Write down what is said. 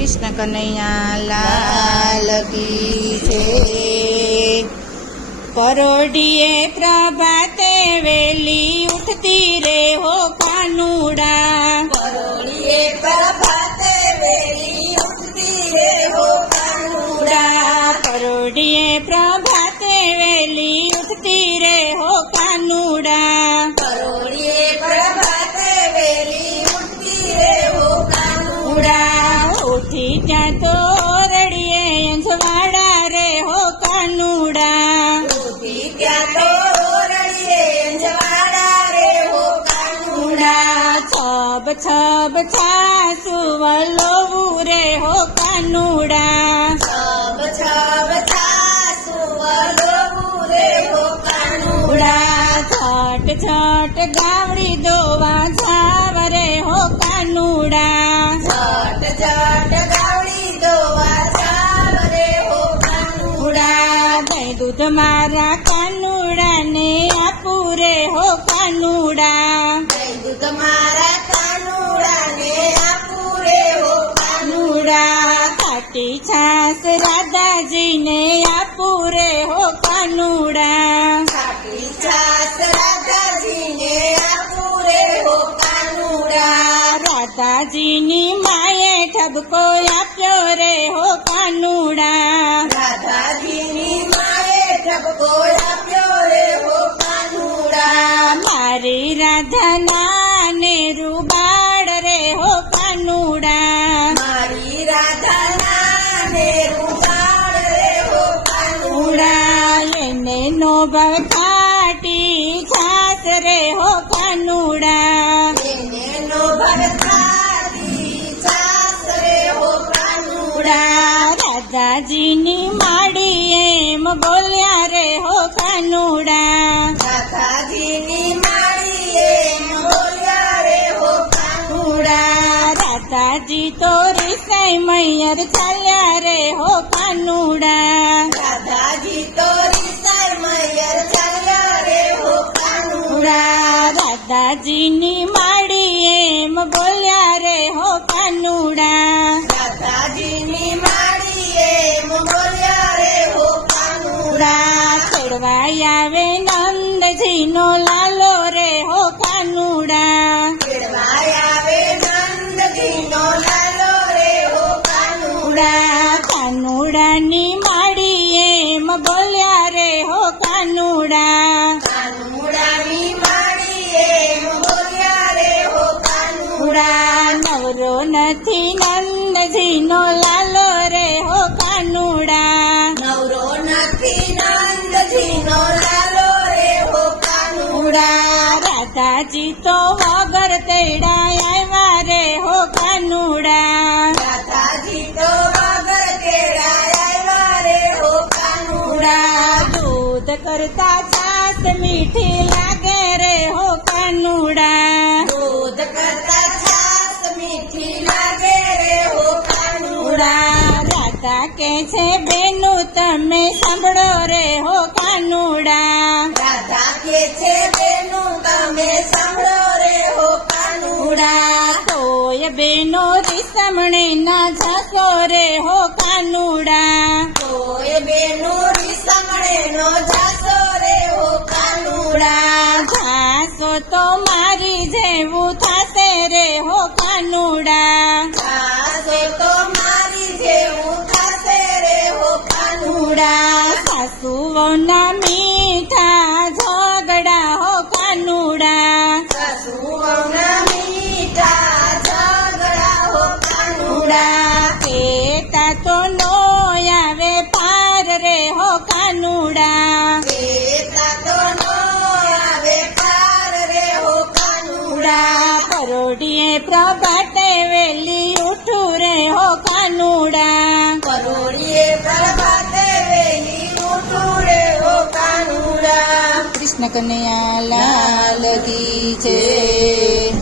कृष्ण कन्हैया लाल की जय। परोढ़िए प्रभाते वेली उठती रे हो कानूड़ा, परोढ़िए प्रभाते वेली उठती रे हो कानूड़ा, परोढ़िए प्रभाते वेली उठती रे हो कानूड़ा, परोढ़िए प्रभाते वेली उठती रे हो कानूड़ा, उठी जा तो रड़िए अंजवाड़ा रे हो कानूड़ा, उठी क्या तो रड़िए अंजवाड़ा रे हो कानूड़ा, छब छब छासु वलोवू रे हो कानूड़ा, छब छब छासु वलोवू रे हो कानूड़ा, छट छट गावड़ी दोवा छाव रे हो कानूड़ा, छट छट गावड़ी दोवा छाव रे हो कानूड़ा, दही दूध मारा कानूड़ा ने आपू रे हो कानूड़ा, दूध मारा कानूड़ा ने आपू रे हो कानूड़ा, खाटी छास राधाजी ने आपू रे हो कानूड़ा, खाटी छास राधाजी ने आपू रे हो कानूड़ा, राधाजीनी माए ठबको आप्यो रे हो कानूड़ा, राधाजीनी माए ठबको आप्यो रे हो कानूड़ा, मारी राधा ने रूबाड़ रे हो कानूड़ा, मारी राधा ने रूबाड़ रे हो कानूड़ा, એને નો ભાવ ખાટી છાસ રે હો કાનૂડા, એને નો ભગતાજી છાસ રે हो कानूड़ा, રાધાજીની માડી એમ બોલ્યા રે હો કાનૂડા, રાધાજીની માળી એમ બોલ્યા રે हो कानूड़ा, રાધાજી તો રીસાઈ મૈયર ચાલ્યા રે હો કાનૂડા, રાધાજી તો રીસાઈ મૈયર ચાલ્યા રે हो कानूड़ा, રાધાજીની માડી એમ બોલ્યા રે હો કાનૂડા, રાધાજીની માળી એમ બોલ્યા રે हो कानूड़ा, છોડવાઈ આવે નંદજીનો લાલો રે હો કાનૂડા, કેળવાય આવે નંદજીનો લાલો રે हो कानूड़ा, કાનૂડાની માડી એમ બોલ્યા રે હો કાનૂડા, કાનૂડાની માળી એમ બોલ્યા રે हो कानूड़ा, નવરો નથી નંદજીનો લાલો રે હો કાનૂડા, નવરો નથી નંદજીનો લાલો રે हो कानूड़ा, રાધાજી તો વગર તેડા આવ્યા રે હો કાનૂડા, રાધાજી તો વગર કેળા આવ્યા રે हो कानूड़ा, दूध करता छास मीठी लागे रे हो कानूड़ा, दूध करता छास मीठी लागे रे हो कानूड़ा, राधा के छे बेनु तमे सांभळो रे हो कानूड़ा, राधा के छे बेनु तमे सांभळो रे हो कानूड़ा, तोय बेनो रिसमणे ना झासो रे हो कानूड़ा, तोय बेनु रिसमणे नो जासो रे हो कानूड़ा, झासो तो मारी जेवू थासे रे हो कानूड़ा, जासो तो मारी जेवू थासे रे हो कानूड़ा, सासुओना मीठा झगड़ा हो कानूड़ा, सासुओना मीठा झगड़ा हो कानूड़ा, केता तो नो आवे पार रे हो कानूड़ा, केता तो नो आवे पार रे हो कानूड़ा, परोढ़िए प्रभाते वेली उठू रे हो कानूड़ा, परोढ़िए प्रभाते वेली उठू रे हो कानूड़ा। कृष्ण कन्हैया लाल की जय।